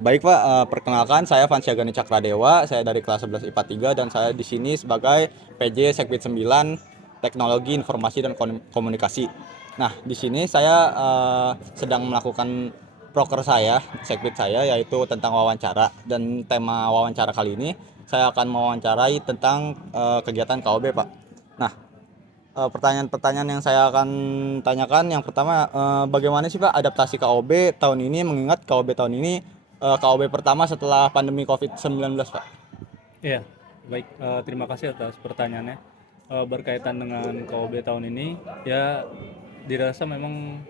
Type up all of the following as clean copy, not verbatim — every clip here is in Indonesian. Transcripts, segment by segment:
Baik Pak, perkenalkan saya Vansyagani Cakradewa, saya dari kelas 11 IPA 3 dan saya di sini sebagai PJ Sekbid 9 Teknologi Informasi dan Komunikasi. Nah, di sini saya sedang melakukan proker saya, Sekbid saya, yaitu tentang wawancara, dan tema wawancara kali ini saya akan mewawancarai tentang kegiatan KOB Pak. Nah, pertanyaan-pertanyaan yang saya akan tanyakan yang pertama, bagaimana sih Pak adaptasi KOB tahun ini, mengingat KOB tahun ini KOB pertama setelah pandemi COVID-19 Pak? Iya, baik. Terima kasih atas pertanyaannya. Berkaitan dengan KOB tahun ini, ya dirasa memang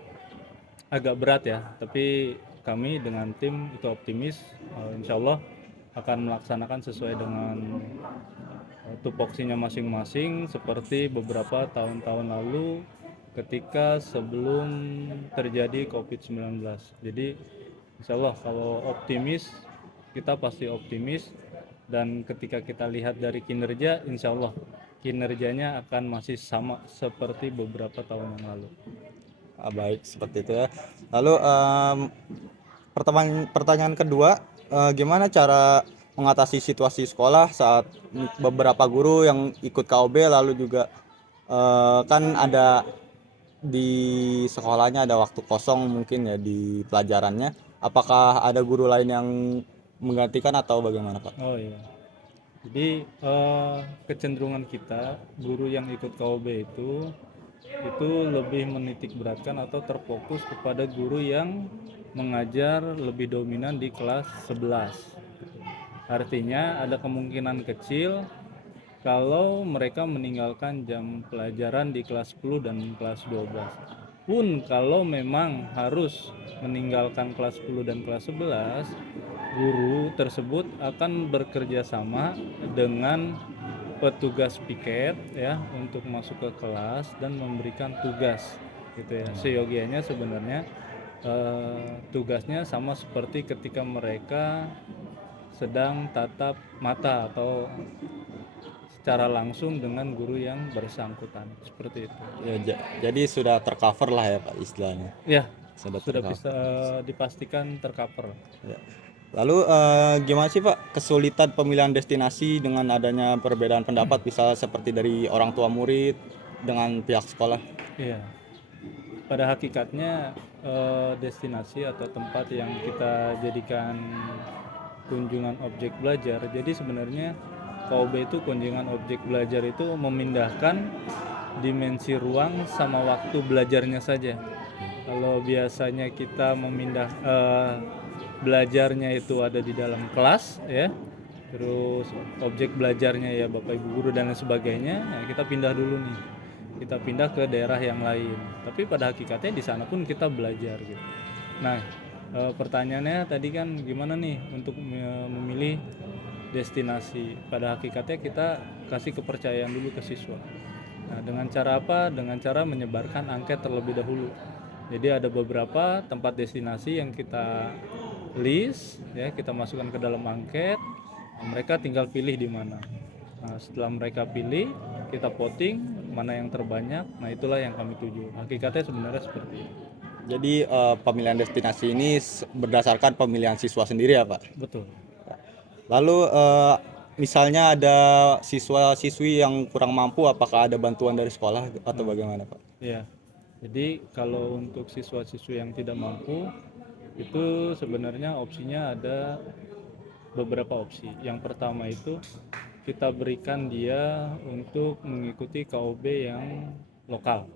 agak berat ya. Tapi kami dengan tim itu optimis, insya Allah akan melaksanakan sesuai dengan tupoksinya masing-masing seperti beberapa tahun-tahun lalu ketika sebelum terjadi COVID-19. Jadi insya Allah kalau optimis, kita pasti optimis, dan ketika kita lihat dari kinerja, insya Allah kinerjanya akan masih sama seperti beberapa tahun yang lalu. Baik, seperti itu ya. Lalu pertanyaan kedua, gimana cara mengatasi situasi sekolah saat beberapa guru yang ikut KOB, lalu juga kan ada di sekolahnya ada waktu kosong mungkin ya di pelajarannya, apakah ada guru lain yang menggantikan atau bagaimana Pak? Oh iya, jadi kecenderungan kita guru yang ikut KOB itu lebih menitik beratkan atau terfokus kepada guru yang mengajar lebih dominan di kelas 11. Artinya ada kemungkinan kecil kalau mereka meninggalkan jam pelajaran di kelas 10 dan kelas 12. Pun kalau memang harus meninggalkan kelas 10 dan kelas 11, guru tersebut akan bekerja sama dengan petugas piket ya untuk masuk ke kelas dan memberikan tugas gitu ya. Seyogianya sebenarnya tugasnya sama seperti ketika mereka sedang tatap mata atau secara langsung dengan guru yang bersangkutan, seperti itu. Ya, jadi sudah tercover lah ya Pak istilahnya. Ya, Sudah sudah tercover. bisa dipastikan tercover. Ya. Lalu gimana sih Pak kesulitan pemilihan destinasi dengan adanya perbedaan pendapat, bisa seperti dari orang tua murid dengan pihak sekolah? Iya, pada hakikatnya destinasi atau tempat yang kita jadikan kunjungan objek belajar, jadi sebenarnya KOB itu kunjungan objek belajar itu memindahkan dimensi ruang sama waktu belajarnya saja. Kalau biasanya kita memindah belajarnya itu ada di dalam kelas ya, terus objek belajarnya ya Bapak Ibu guru dan lain sebagainya, nah kita pindah dulu nih, kita pindah ke daerah yang lain, tapi pada hakikatnya di sana pun kita belajar gitu. Nah, pertanyaannya tadi kan gimana nih untuk memilih destinasi. Pada hakikatnya kita kasih kepercayaan dulu ke siswa. Nah, dengan cara apa? Dengan cara menyebarkan angket terlebih dahulu. Jadi ada beberapa tempat destinasi yang kita list ya, kita masukkan ke dalam angket. Mereka tinggal pilih di mana. Nah, setelah mereka pilih, kita voting mana yang terbanyak. Nah, itulah yang kami tuju. Hakikatnya sebenarnya seperti itu. Jadi pemilihan destinasi ini berdasarkan pemilihan siswa sendiri ya Pak? Betul. Lalu misalnya ada siswa-siswi yang kurang mampu, apakah ada bantuan dari sekolah atau bagaimana Pak? Ya, jadi kalau untuk siswa-siswi yang tidak mampu, itu sebenarnya opsinya ada beberapa opsi. Yang pertama itu kita berikan dia untuk mengikuti KOB yang lokal.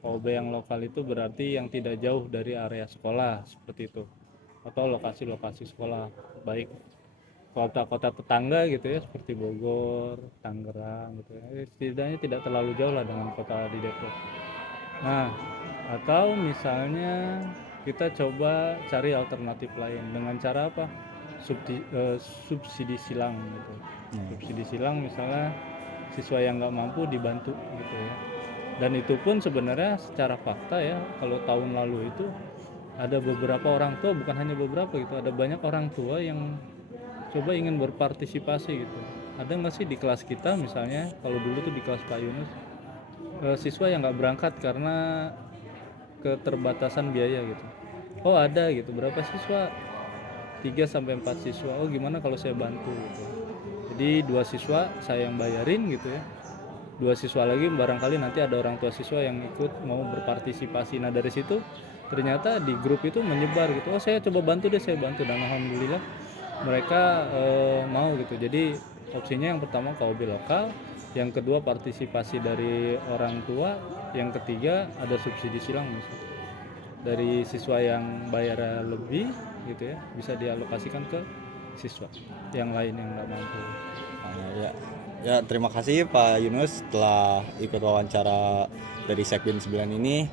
KOB yang lokal itu berarti yang tidak jauh dari area sekolah, seperti itu, atau lokasi-lokasi sekolah, baik kota-kota tetangga gitu ya, seperti Bogor, Tangerang gitu ya. Setidaknya tidak terlalu jauh lah dengan kota di Depok. Nah, atau misalnya kita coba cari alternatif lain dengan cara apa? Subsidi silang gitu. Subsidi silang misalnya siswa yang nggak mampu dibantu gitu ya. Dan itu pun sebenarnya secara fakta ya, kalau tahun lalu itu ada beberapa orang tua, bukan hanya beberapa gitu, ada banyak orang tua yang coba ingin berpartisipasi gitu. ada nggak sih di kelas kita misalnya, kalau dulu tuh di kelas Pak Yunus, siswa yang nggak berangkat karena keterbatasan biaya gitu. Oh ada gitu, berapa siswa? 3 sampai 4 siswa. Oh gimana kalau saya bantu gitu. Jadi 2 siswa saya yang bayarin gitu ya. 2 siswa lagi barangkali nanti ada orang tua siswa yang ikut mau berpartisipasi. Nah dari situ ternyata di grup itu menyebar gitu. Oh saya coba bantu deh, saya bantu, dan alhamdulillah mereka mau gitu. Jadi opsinya yang pertama KOB lokal, yang kedua partisipasi dari orang tua, yang ketiga ada subsidi silang misalnya. Dari siswa yang bayar lebih gitu ya bisa dialokasikan ke siswa yang lain yang nggak mampu. Ya, ya terima kasih Pak Yunus telah ikut wawancara dari Sekbin 9 ini.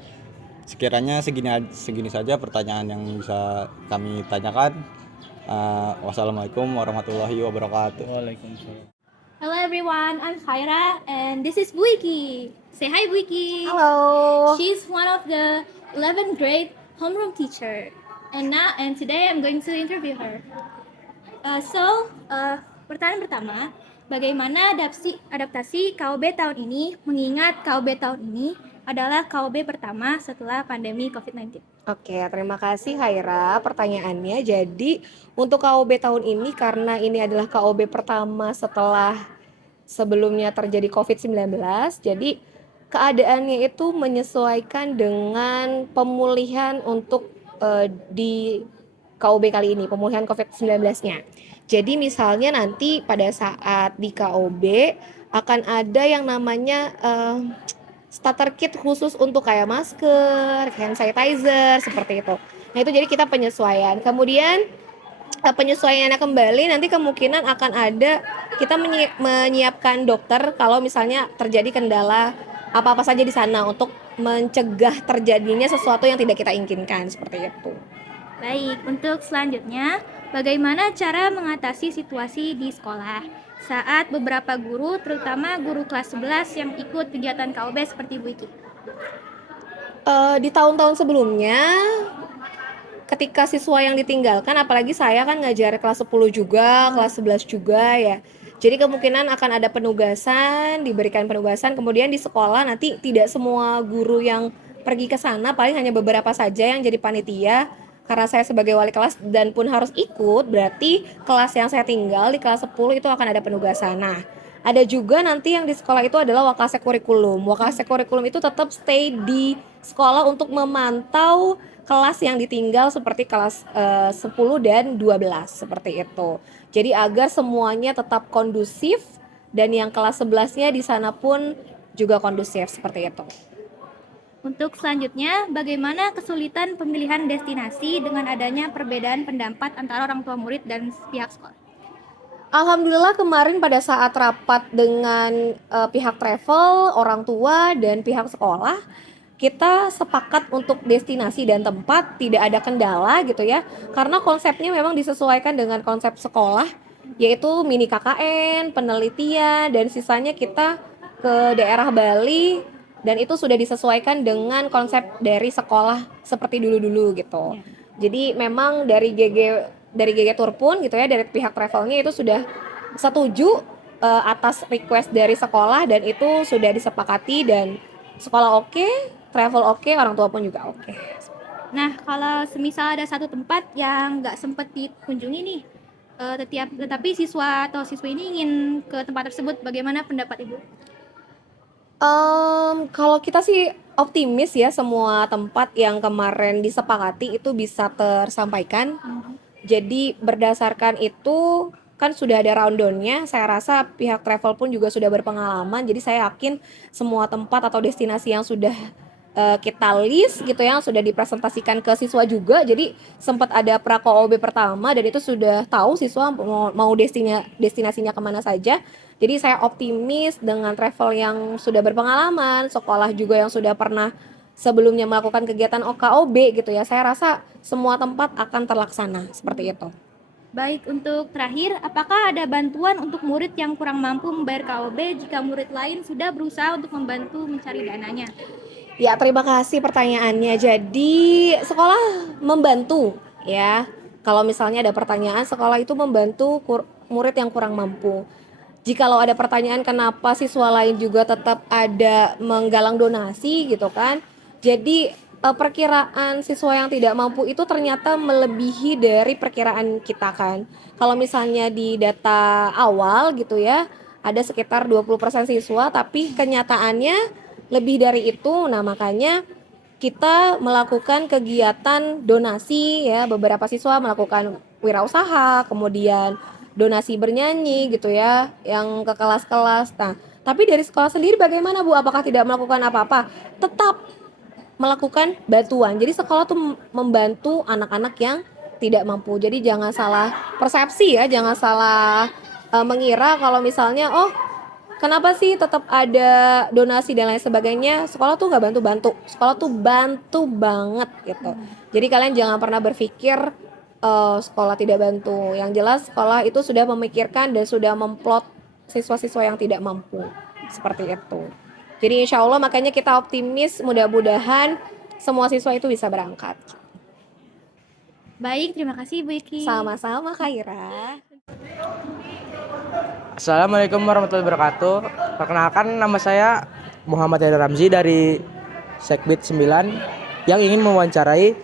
Sekiranya segini saja pertanyaan yang bisa kami tanyakan. Wassalamualaikum warahmatullahi wabarakatuh. Waalaikumsalam. Hello everyone, I'm Khaira and this is Buiki. Say hi Buiki. Halo. She's one of the 11th grade homeroom teacher. And today I'm going to interview her. Pertanyaan pertama, bagaimana adaptasi KOB tahun ini mengingat KOB tahun ini adalah KOB pertama setelah pandemi COVID-19? Oke, terima kasih Haira pertanyaannya. Jadi untuk KOB tahun ini karena ini adalah KOB pertama setelah sebelumnya terjadi COVID-19, jadi keadaannya itu menyesuaikan dengan pemulihan untuk di KOB kali ini, pemulihan COVID-19-nya. Jadi misalnya nanti pada saat di KOB akan ada yang namanya starter kit khusus untuk kayak masker, hand sanitizer, seperti itu. Nah itu jadi kita penyesuaian. Kemudian penyesuaiannya kembali nanti kemungkinan akan ada kita menyiapkan dokter kalau misalnya terjadi kendala apa-apa saja di sana untuk mencegah terjadinya sesuatu yang tidak kita inginkan, seperti itu. Baik, untuk selanjutnya, bagaimana cara mengatasi situasi di sekolah saat beberapa guru, terutama guru kelas 11 yang ikut kegiatan KOB seperti Bu Iki? Di tahun-tahun sebelumnya, ketika siswa yang ditinggalkan, apalagi saya kan ngajar kelas 10 juga, kelas 11 juga ya. Jadi kemungkinan akan ada penugasan, diberikan penugasan, kemudian di sekolah nanti tidak semua guru yang pergi ke sana, paling hanya beberapa saja yang jadi panitia. Karena saya sebagai wali kelas dan pun harus ikut, berarti kelas yang saya tinggal di kelas 10 itu akan ada penugasan. Nah, ada juga nanti yang di sekolah itu adalah wakasek kurikulum. Wakasek kurikulum itu tetap stay di sekolah untuk memantau kelas yang ditinggal seperti kelas 10 dan 12 seperti itu. Jadi agar semuanya tetap kondusif dan yang kelas 11-nya di sana pun juga kondusif seperti itu. Untuk selanjutnya, bagaimana kesulitan pemilihan destinasi dengan adanya perbedaan pendapat antara orang tua murid dan pihak sekolah? Alhamdulillah kemarin pada saat rapat dengan pihak travel, orang tua dan pihak sekolah, kita sepakat untuk destinasi dan tempat tidak ada kendala gitu ya. Karena konsepnya memang disesuaikan dengan konsep sekolah, yaitu mini KKN, penelitian, dan sisanya kita ke daerah Bali. Dan itu sudah disesuaikan dengan konsep dari sekolah seperti dulu-dulu gitu. Jadi memang dari GG Tour pun gitu ya, dari pihak travelnya itu sudah setuju atas request dari sekolah dan itu sudah disepakati dan sekolah oke, travel oke, orang tua pun juga oke. Nah, kalau semisal ada satu tempat yang nggak sempat dikunjungi nih, tetapi siswa atau siswi ini ingin ke tempat tersebut, bagaimana pendapat Ibu? Kalau kita sih optimis ya semua tempat yang kemarin disepakati itu bisa tersampaikan. Jadi berdasarkan itu kan sudah ada rundown-nya, saya rasa pihak travel pun juga sudah berpengalaman. Jadi saya yakin semua tempat atau destinasi yang sudah kita list gitu yang sudah dipresentasikan ke siswa juga. Jadi sempat ada pra-KOB pertama dan itu sudah tahu siswa mau destinasinya kemana saja. Jadi saya optimis dengan travel yang sudah berpengalaman, sekolah juga yang sudah pernah sebelumnya melakukan kegiatan OKOB gitu ya. Saya rasa semua tempat akan terlaksana seperti itu. Baik, untuk terakhir, apakah ada bantuan untuk murid yang kurang mampu membayar KOB jika murid lain sudah berusaha untuk membantu mencari dananya? Ya, terima kasih pertanyaannya. Jadi sekolah membantu ya. Kalau misalnya ada pertanyaan, sekolah itu membantu murid yang kurang mampu. jikalau ada pertanyaan kenapa siswa lain juga tetap ada menggalang donasi gitu kan. Jadi perkiraan siswa yang tidak mampu itu ternyata melebihi dari perkiraan kita kan. Kalau misalnya di data awal gitu ya, ada sekitar 20% siswa, tapi kenyataannya lebih dari itu. Nah, makanya kita melakukan kegiatan donasi ya, beberapa siswa melakukan wirausaha, kemudian donasi bernyanyi gitu ya, yang ke kelas-kelas. Nah, tapi dari sekolah sendiri bagaimana Bu? Apakah tidak melakukan apa-apa? Tetap melakukan bantuan. Jadi sekolah tuh membantu anak-anak yang tidak mampu. Jadi jangan salah persepsi ya, jangan salah mengira kalau misalnya kenapa sih tetap ada donasi dan lain sebagainya. Sekolah tuh nggak bantu-bantu, sekolah tuh bantu banget gitu. Jadi kalian jangan pernah berpikir sekolah tidak bantu. Yang jelas sekolah itu sudah memikirkan dan sudah memplot siswa-siswa yang tidak mampu. Seperti itu. Jadi insya Allah makanya kita optimis, mudah-mudahan semua siswa itu bisa berangkat. Baik, terima kasih Bu Iki. Sama-sama Khaira. Assalamualaikum warahmatullahi wabarakatuh. Perkenalkan, nama saya Muhammad Eda Ramzi dari Sekbid 9 yang ingin mewawancarai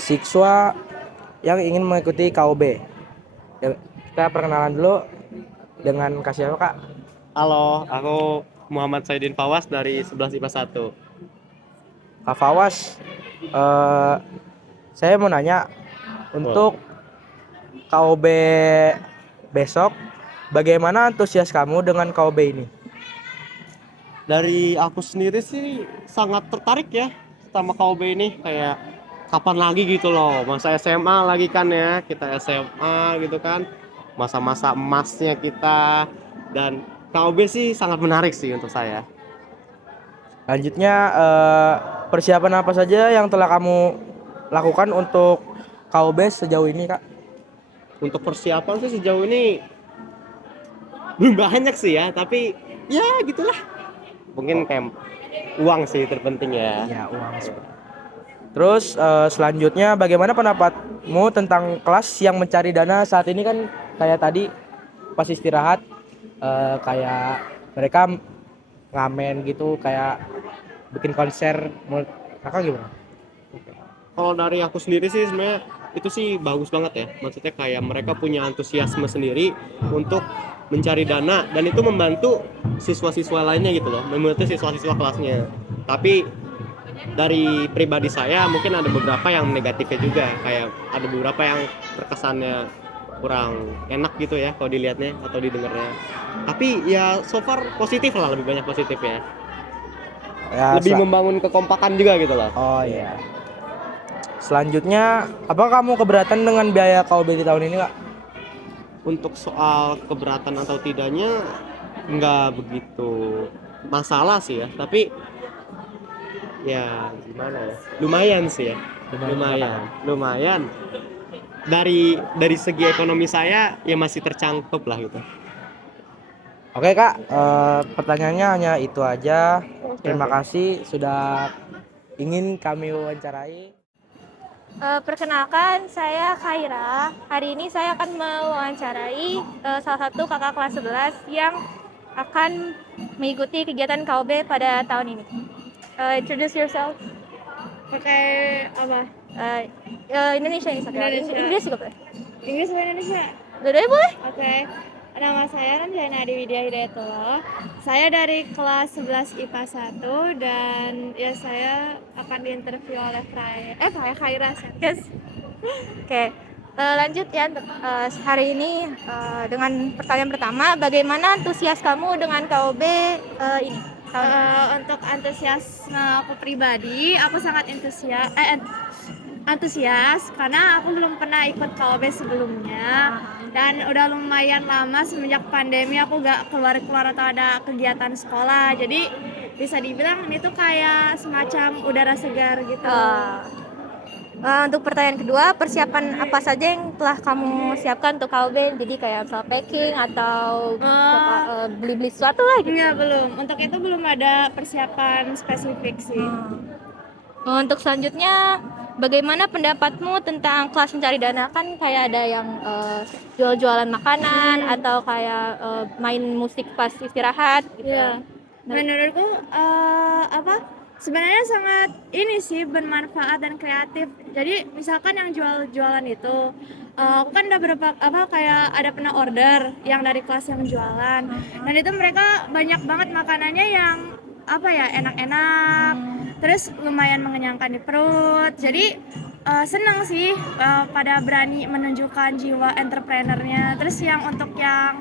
siswa yang ingin mengikuti KOB. Ya, kita perkenalan dulu dengan kasih apa, Kak? Halo, aku Muhammad Saidin Fawas dari 11 IPA 1. Kak Fawas, saya mau nanya untuk KOB besok, bagaimana antusias kamu dengan KOB ini? Dari aku sendiri sih sangat tertarik ya sama KOB ini, kayak kapan lagi gitu loh, masa SMA lagi kan ya, kita SMA gitu kan, masa-masa emasnya kita, dan KOB sih sangat menarik sih untuk saya. Lanjutnya, persiapan apa saja yang telah kamu lakukan untuk KOB sejauh ini, Kak? Untuk persiapan sih sejauh ini belum banyak sih ya, tapi ya gitulah. Mungkin kayak uang sih terpenting ya. Ya, uang. Terus selanjutnya, bagaimana pendapatmu tentang kelas yang mencari dana saat ini? Kan kayak tadi pas istirahat, kayak mereka ngamen gitu, kayak bikin konser. Menurut kakak gimana? Kalau dari aku sendiri sih sebenarnya itu sih bagus banget ya. Maksudnya kayak mereka punya antusiasme sendiri untuk mencari dana, dan itu membantu siswa-siswa lainnya gitu loh, membantu siswa-siswa kelasnya. Tapi dari pribadi saya mungkin ada beberapa yang negatifnya juga, kayak ada beberapa yang terkesannya kurang enak gitu ya kalau dilihatnya atau didengarnya. Tapi ya so far positif lah, lebih banyak positif ya. Ya, Lebih membangun kekompakan juga gitu loh. Oh iya. Selanjutnya, apakah kamu keberatan dengan biaya KOB di tahun ini, Kak? Untuk soal keberatan atau tidaknya nggak begitu masalah sih ya, tapi ya gimana ya, lumayan sih ya, lumayan dari segi ekonomi saya ya masih tercangkup lah gitu. Oke, Kak, pertanyaannya hanya itu aja. Terima kasih sudah ingin kami wawancarai. Perkenalkan, saya Khaira. Hari ini saya akan mewawancarai salah satu kakak kelas 11 yang akan mengikuti kegiatan KOB pada tahun ini. Introduce yourself. Pakai apa? Indonesia ini saja. Indonesia. Inggris juga boleh. Inggris atau Indonesia? Dua-duanya boleh. Oke. Nama saya Ramjana Adi Widya Hidayatullah. Saya dari kelas 11 IPA 1 dan ya saya akan diinterview oleh Khaira. Yes. Oke. Lanjut ya, hari ini dengan pertanyaan pertama, bagaimana antusias kamu dengan KOB ini? Untuk antusiasme aku pribadi, aku sangat antusias karena aku belum pernah ikut KOB sebelumnya, dan udah lumayan lama semenjak pandemi aku gak keluar-keluar atau ada kegiatan sekolah, jadi bisa dibilang ini tuh kayak semacam udara segar gitu. Untuk pertanyaan kedua, persiapan apa saja yang telah kamu siapkan untuk KOB? Jadi kayak misal packing atau beli-beli sesuatu lah gitu? Iya, belum. Untuk itu belum ada persiapan spesifik sih. Untuk selanjutnya, bagaimana pendapatmu tentang kelas mencari dana? Kan kayak ada yang jual-jualan makanan atau kayak main musik pas istirahat gitu. Iya. Menurutku sebenarnya sangat ini sih bermanfaat dan kreatif. Jadi misalkan yang jual-jualan itu aku kan udah berapa kayak ada pernah order yang dari kelas yang jualan. Dan itu mereka banyak banget makanannya yang enak-enak. Terus lumayan mengenyangkan di perut. Jadi seneng sih pada berani menunjukkan jiwa entrepreneurnya. Terus yang untuk yang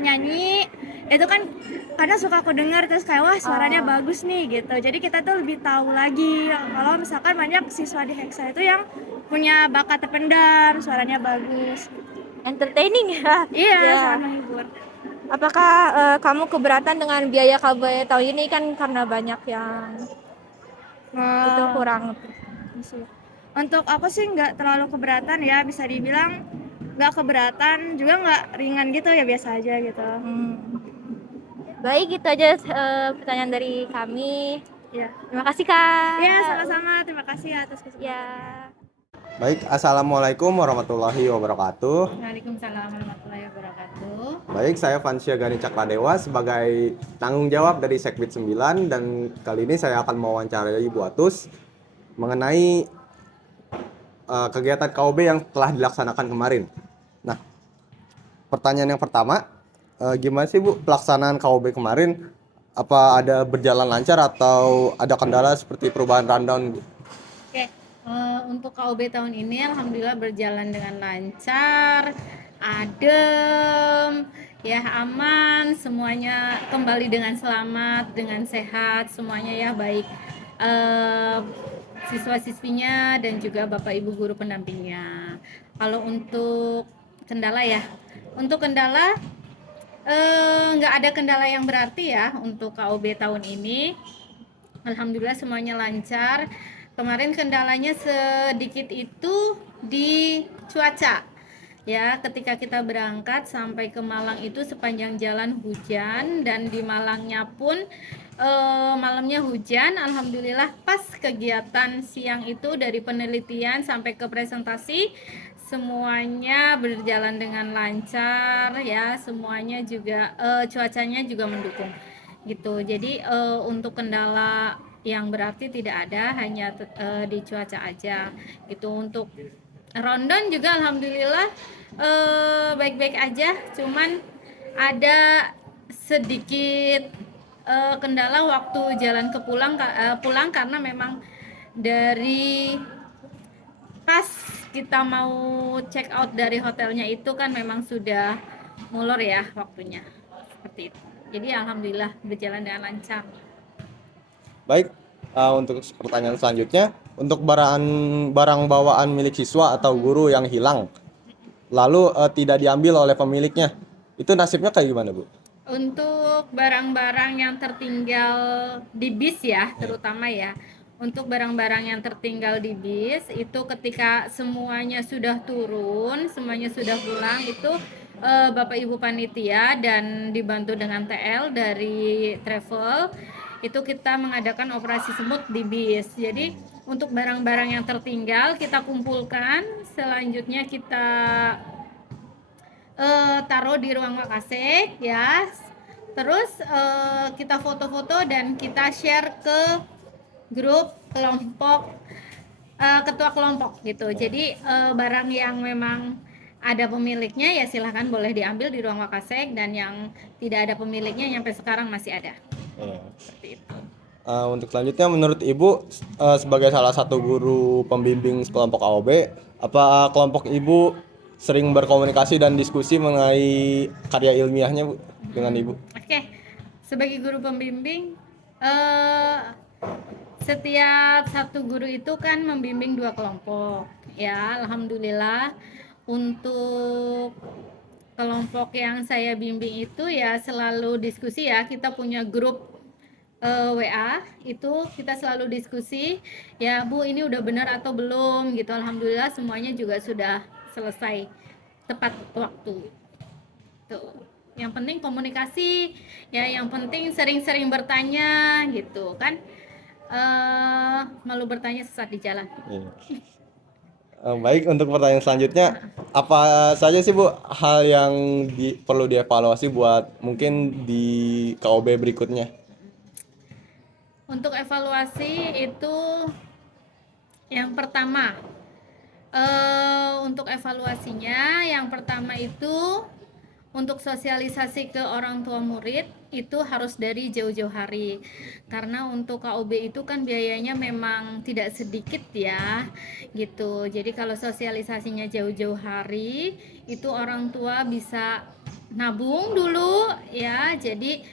nyanyi itu kan karena suka aku dengar terus kayak wah suaranya bagus nih gitu, jadi kita tuh lebih tahu lagi kalau misalkan banyak siswa di Hexa itu yang punya bakat terpendam, suaranya bagus. Entertaining ya. Iya, Ya. sangat menghibur. Apakah kamu keberatan dengan biaya KB tahun ini kan karena banyak yang itu kurang? Untuk aku sih nggak terlalu keberatan ya, bisa dibilang nggak keberatan juga nggak ringan gitu ya, biasa aja gitu. Baik, itu aja pertanyaan dari kami. Ya. Terima kasih Kak. Ya, sama-sama, terima kasih atas kesempatan. Ya. Baik, assalamualaikum warahmatullahi wabarakatuh. Waalaikumsalam warahmatullahi wabarakatuh. Baik, saya Fansya Gani Cakradewa sebagai tanggung jawab dari Sekbid 9 dan kali ini saya akan mewawancarai Bu Atus mengenai kegiatan KOB yang telah dilaksanakan kemarin. Nah, pertanyaan yang pertama, gimana sih Bu pelaksanaan KOB kemarin? Apa ada berjalan lancar atau ada kendala seperti perubahan rundown, Bu? Oke, untuk KOB tahun ini alhamdulillah berjalan dengan lancar, adem, ya aman, semuanya kembali dengan selamat, dengan sehat, semuanya ya baik siswa-siswinya dan juga Bapak Ibu guru pendampingnya. Kalau untuk kendala ya, untuk kendala nggak ada kendala yang berarti ya untuk KOB tahun ini. Alhamdulillah semuanya lancar. Kemarin kendalanya sedikit itu di cuaca. Ya, ketika kita berangkat sampai ke Malang itu sepanjang jalan hujan dan di Malangnya pun malamnya hujan. Alhamdulillah pas kegiatan siang itu dari penelitian sampai ke presentasi semuanya berjalan dengan lancar ya, semuanya juga cuacanya juga mendukung gitu. Jadi untuk kendala yang berarti tidak ada, hanya di cuaca aja gitu. Untuk rundown juga alhamdulillah baik-baik aja, cuman ada sedikit kendala waktu jalan ke pulang karena memang dari pas kita mau check out dari hotelnya itu kan memang sudah molor ya waktunya, seperti itu. Jadi alhamdulillah berjalan dengan lancar. Baik, untuk pertanyaan selanjutnya, untuk barang bawaan milik siswa atau guru yang hilang, lalu tidak diambil oleh pemiliknya, itu nasibnya kayak gimana, Bu? Untuk barang-barang yang tertinggal di bis ya, terutama ya. Untuk barang-barang yang tertinggal di bis, itu ketika semuanya sudah turun, semuanya sudah pulang, itu Bapak Ibu Panitia dan dibantu dengan TL dari travel, itu kita mengadakan operasi semut di bis. Jadi untuk barang-barang yang tertinggal kita kumpulkan, selanjutnya kita taruh di ruang Wakasek ya. Terus kita foto-foto dan kita share ke grup kelompok ketua kelompok gitu. Jadi barang yang memang ada pemiliknya ya silahkan boleh diambil di ruang Wakasek, dan yang tidak ada pemiliknya yang sampai sekarang masih ada. Seperti itu. Untuk selanjutnya, menurut Ibu sebagai salah satu guru pembimbing kelompok AOB, apa kelompok Ibu sering berkomunikasi dan diskusi mengenai karya ilmiahnya, Bu, dengan Ibu? Oke, sebagai guru pembimbing, setiap satu guru itu kan membimbing 2 kelompok. Ya, alhamdulillah untuk kelompok yang saya bimbing itu ya selalu diskusi ya. Kita punya grup WA, itu kita selalu diskusi ya, Bu ini udah benar atau belum gitu. Alhamdulillah semuanya juga sudah selesai tepat waktu. Tuh. Yang penting komunikasi ya, yang penting sering-sering bertanya gitu kan. malu bertanya sesat di jalan. Iya. Baik, untuk pertanyaan selanjutnya, apa saja sih Bu hal yang perlu dievaluasi buat mungkin di KOB berikutnya? Untuk evaluasi itu yang pertama, untuk evaluasinya yang pertama itu untuk sosialisasi ke orang tua murid itu harus dari jauh-jauh hari, karena untuk KOB itu kan biayanya memang tidak sedikit ya gitu. Jadi kalau sosialisasinya jauh-jauh hari itu orang tua bisa nabung dulu ya, jadi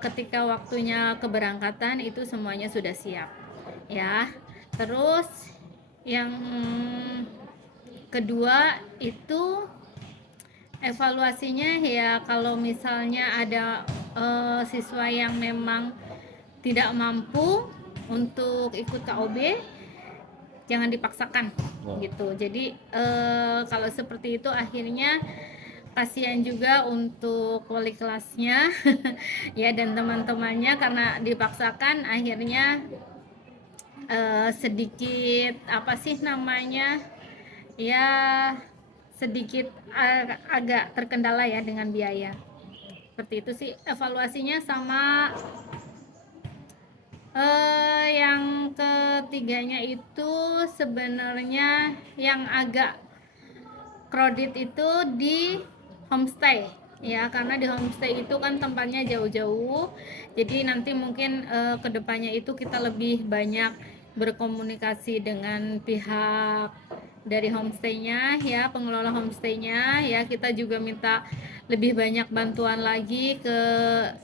ketika waktunya keberangkatan itu semuanya sudah siap ya. Terus yang kedua itu evaluasinya ya, kalau misalnya ada siswa yang memang tidak mampu untuk ikut KOB, jangan dipaksakan gitu. Jadi kalau seperti itu akhirnya kasihan juga untuk wali kelasnya ya dan teman-temannya, karena dipaksakan akhirnya sedikit apa sih namanya ya, sedikit agak terkendala ya dengan biaya. Seperti itu sih evaluasinya. Sama yang ketiganya itu sebenarnya yang agak crowded itu di homestay ya, karena di homestay itu kan tempatnya jauh-jauh, jadi nanti mungkin kedepannya itu kita lebih banyak berkomunikasi dengan pihak dari homestaynya ya, pengelola homestaynya ya. Kita juga minta lebih banyak bantuan lagi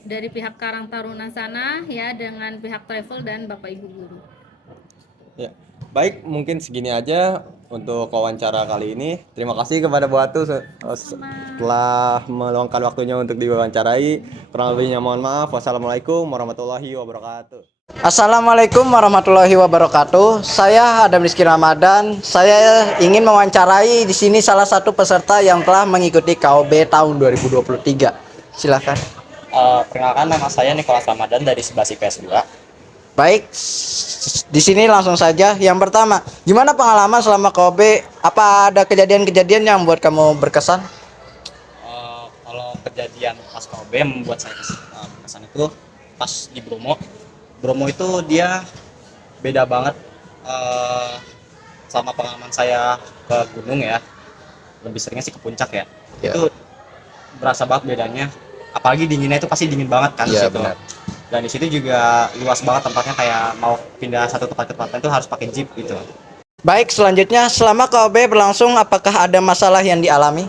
dari pihak Karang Taruna sana ya, dengan pihak travel dan Bapak Ibu guru. Ya, baik, mungkin segini aja untuk wawancara kali ini. Terima kasih kepada Bu Atu telah meluangkan waktunya untuk diwawancarai. Kurang lebihnya mohon maaf. Wassalamualaikum warahmatullahi wabarakatuh. Assalamualaikum warahmatullahi wabarakatuh. Saya Adam Rizky Ramadan. Saya ingin mewawancarai di sini salah satu peserta yang telah mengikuti KOB tahun 2023. Silakan. Perkenalkan, nama saya Nicholas Ramadan dari 11 IPS 2. Baik, di sini langsung saja. Yang pertama, gimana pengalaman selama KOB? Apa ada kejadian-kejadian yang membuat kamu berkesan? Kalau kejadian pas KOB yang membuat saya berkesan itu pas di Bromo. Bromo itu dia beda banget sama pengalaman saya ke gunung ya. Lebih seringnya sih ke puncak ya. Itu berasa banget bedanya. Apalagi dinginnya itu pasti dingin banget kan di situ. Benar. Dan di situ juga luas banget tempatnya, kayak mau pindah satu tempat ke tempat lain itu harus pakai jeep gitu. Baik, selanjutnya selama KOB berlangsung apakah ada masalah yang dialami?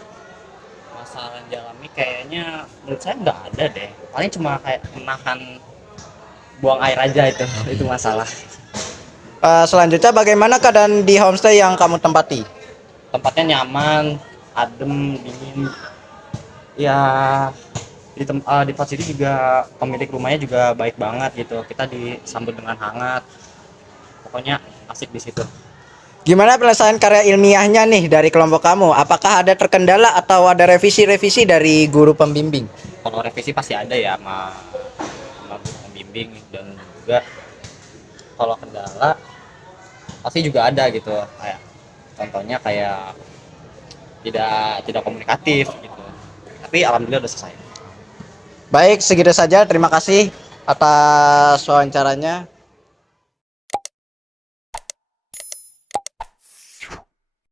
Masalah yang dialami kayaknya menurut saya nggak ada deh. Paling cuma kayak menahan buang air aja itu masalah. Selanjutnya bagaimana keadaan di homestay yang kamu tempati? Tempatnya nyaman, adem, dingin. Ya di pos ini juga pemilik rumahnya juga baik banget gitu. Kita disambut dengan hangat. Pokoknya asik di situ. Gimana penyelesaian karya ilmiahnya nih dari kelompok kamu? Apakah ada terkendala atau ada revisi-revisi dari guru pembimbing? Kalau revisi pasti ada ya sama guru pembimbing, dan juga kalau kendala pasti juga ada gitu. Kayak contohnya kayak tidak komunikatif gitu. Tapi alhamdulillah udah selesai. Baik, segitu saja. Terima kasih atas wawancaranya.